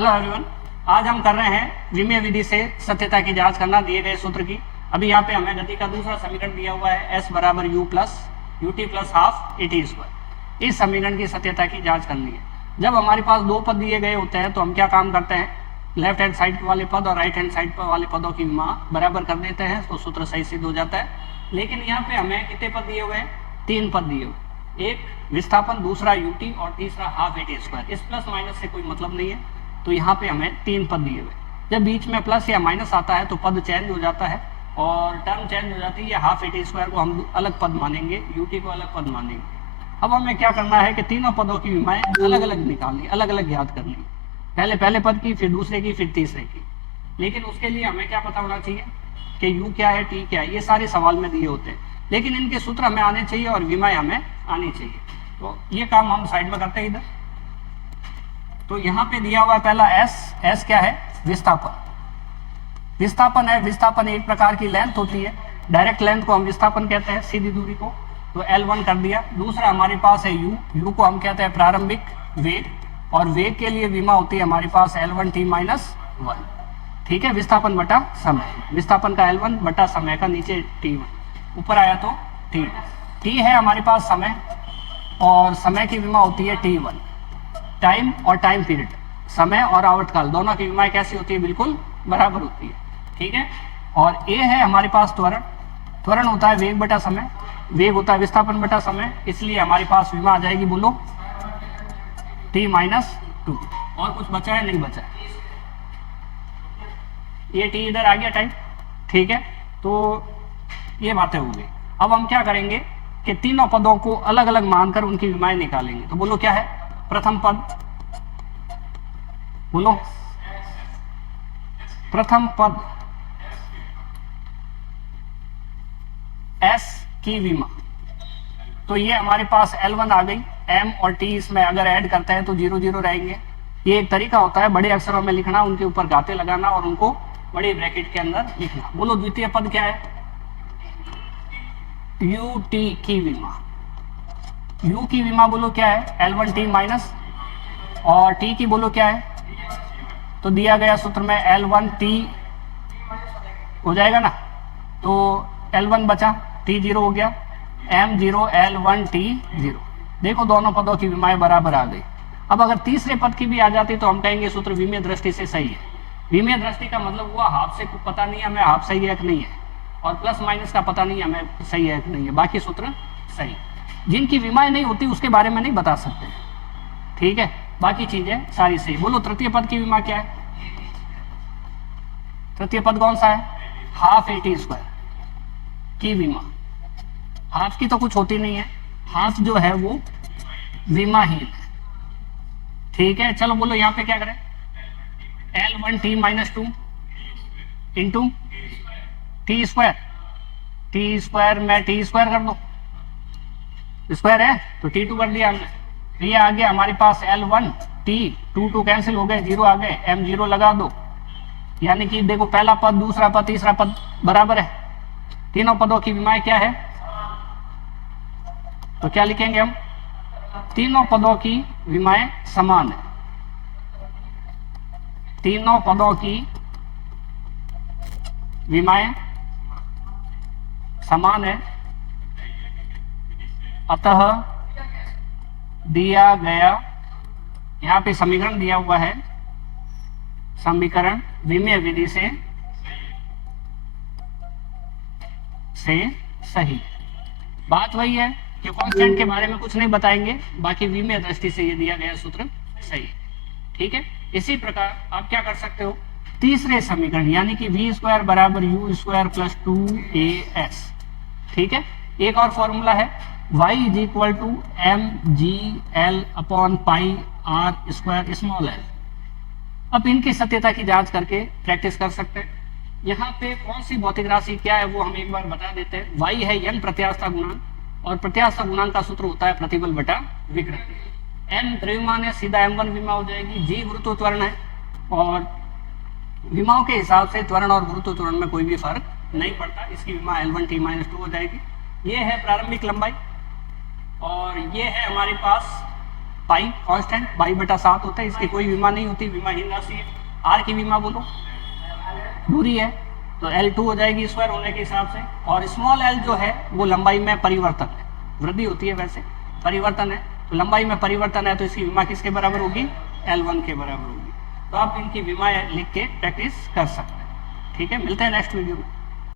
Hello everyone, आज हम कर रहे हैं विमीय विधि से सत्यता की जांच करना दिए गए सूत्र की। अभी यहाँ पे हमें गति का दूसरा समीकरण दिया हुआ है s बराबर u plus ut plus half at square. इस समीकरण की सत्यता की जांच करनी है। जब हमारे पास दो पद दिए गए होते हैं तो हम क्या काम करते हैं, लेफ्ट हैंड साइड वाले पद और राइट हैंड साइड वाले पदों की विमा बराबर कर देते हैं तो सूत्र सही सिद्ध हो जाता है। लेकिन यहाँ पे हमें कितने पद दिए हुए हैं, तीन पद दिए हुए, एक विस्थापन, दूसरा ut और तीसरा हाफ at स्क्वायर। इस प्लस माइनस से कोई मतलब नहीं है, तो यहाँ पे हमें तीन पद दिए हुए। जब बीच में प्लस या माइनस आता है तो पद चेंज हो जाता है और टर्म चेंज हो जाती है। हाफ at स्क्वायर को हम अलग पद मानेंगे, ut को अलग पद मानेंगे। अब हमें क्या करना है कि तीनों पदों की विमाएं अलग अलग निकालनी, अलग अलग ज्ञात करनी। पहले पद की, फिर दूसरे की, फिर तीसरे की। लेकिन उसके लिए हमें क्या पता होना चाहिए कि u क्या है, t क्या है। ये सारे सवाल में दिए होते हैं, लेकिन इनके सूत्र हमें आने चाहिए और विमाएं हमें आनी चाहिए। तो ये काम हम साइड में करते हैं इधर। तो यहाँ पे दिया हुआ है पहला s क्या है, विस्थापन है। विस्थापन एक प्रकार की लेंथ होती है, डायरेक्ट लेंथ को हम विस्थापन कहते हैं, सीधी दूरी को। तो L1 कर दिया। दूसरा हमारे पास है u को हम कहते हैं प्रारंभिक वेग, और वेग के लिए विमा होती है हमारे पास L1t माइनस 1। ठीक है, विस्थापन बटा समय, विस्थापन का L1 बटा समय का नीचे t1, ऊपर आया तो t है हमारे पास समय, और समय की विमा होती है t1। टाइम और टाइम पीरियड, समय और आवर्तकाल, दोनों की विमाएं कैसी होती है, बिल्कुल बराबर होती है। ठीक है, और a है हमारे पास त्वरण। त्वरण होता है वेग बटा समय, वेग होता है विस्थापन बटा समय, इसलिए हमारे पास विमा आ जाएगी, बोलो t माइनस 2। और कुछ बचा है, नहीं बचा है, ये t इधर आ गया टाइम। ठीक है, तो ये बातें हो गई। अब हम क्या करेंगे कि तीनों पदों को अलग अलग मानकर उनकी विमाएं निकालेंगे। तो बोलो क्या है, प्रथम पद, बोलो प्रथम पद s की विमा। तो ये हमारे पास L1 आ गई, m और t इसमें अगर ऐड करते हैं तो 0 0 रहेंगे। ये एक तरीका होता है बड़े अक्षरों में लिखना, उनके ऊपर गाते लगाना और उनको बड़े ब्रैकेट के अंदर लिखना। बोलो द्वितीय पद क्या है, ut की विमा। u की विमा बोलो क्या है, L1t माइनस, और t की बोलो क्या है, तो दिया गया सूत्र में L1t हो जाएगा ना, तो L1 बचा, t 0 हो गया, m 0 L1t 0। देखो दोनों पदों की विमाएं बराबर आ गई। अब अगर तीसरे पद की भी आ जाती तो हम कहेंगे सूत्र विमीय दृष्टि से सही है। विमीय दृष्टि का मतलब हुआ हाफ से पता नहीं हमें हाफ सही है कि नहीं है, और प्लस माइनस का पता नहीं हमें सही है कि नहीं है, बाकी सूत्र सही। जिनकी विमाएं नहीं होती उसके बारे में नहीं बता सकते। ठीक है, बाकी चीजें सारी सही। बोलो तृतीय पद की विमा क्या है, तृतीय पद कौन सा है, हाफ at स्क्वायर की विमा। हाफ की तो कुछ होती नहीं है, हाफ जो है वो विमाहीन है। ठीक है, चलो बोलो यहाँ पे क्या करें, L1t minus 2 into T square में t स्क्वायर कर दो, स्क्वायर है तो t2 कर दिया हमने। तो ये आ गया हमारे पास L1t, 2 कैंसिल हो गए, 0 आ गए, m 0 लगा दो। यानी कि देखो पहला पद, दूसरा पद, तीसरा पद बराबर है। तीनों पदों की विमाएं क्या है, तो क्या लिखेंगे हम, तीनों पदों की विमाएं समान है। तीनों पदों की विमाएं समान है, अतः दिया गया, यहाँ पे समीकरण दिया हुआ है, समीकरण विमीय विधि से सही। बात वही है कि कांस्टेंट के बारे में कुछ नहीं बताएंगे, बाकी विमीय दृष्टि से ये दिया गया सूत्र सही है। ठीक है, इसी प्रकार आप क्या कर सकते हो, तीसरे समीकरण यानी कि v स्क्वायर बराबर u स्क्वायर प्लस 2as। ठीक है, एक और फॉर्मूला है y is equal to mgl upon pi r square small l। अब इनकी सत्यता की जांच करके प्रैक्टिस कर सकते हैं। यहाँ पे कौन सी भौतिक राशि क्या है वो हम एक बार बता देते हैं। y है यंग प्रत्यास्थता गुणांक, और प्रत्यास्थता गुणांक का सूत्र होता है प्रतिबल बटा विकृति। m द्रव्यमान है, सीधा m1 विमा हो जाएगी। g गुरुत्व त्वरण है, और विमाओं के हिसाब से त्वरण और गुरुत्व त्वरण में कोई भी फर्क नहीं पड़ता, इसकी विमा L1t माइनस 2 हो जाएगी। ये है प्रारंभिक लंबाई, और ये है हमारे पास पाई कांस्टेंट, बाई बटा 7 होता है, इसकी कोई विमा नहीं होती, विमाहीन राशि है। आर की विमा बोलो, दूरी है, तो L2 हो जाएगी स्क्वायर होने के हिसाब से। और स्मॉल l जो है वो लंबाई में परिवर्तन है, वृद्धि होती है वैसे, परिवर्तन है, तो लंबाई में परिवर्तन है, तो इसकी विमा किसके बराबर होगी? L1 के बराबर होगी। तो आप इनकी विमा लिख के प्रैक्टिस कर सकते हैं। ठीक है, मिलते हैं नेक्स्ट वीडियो में।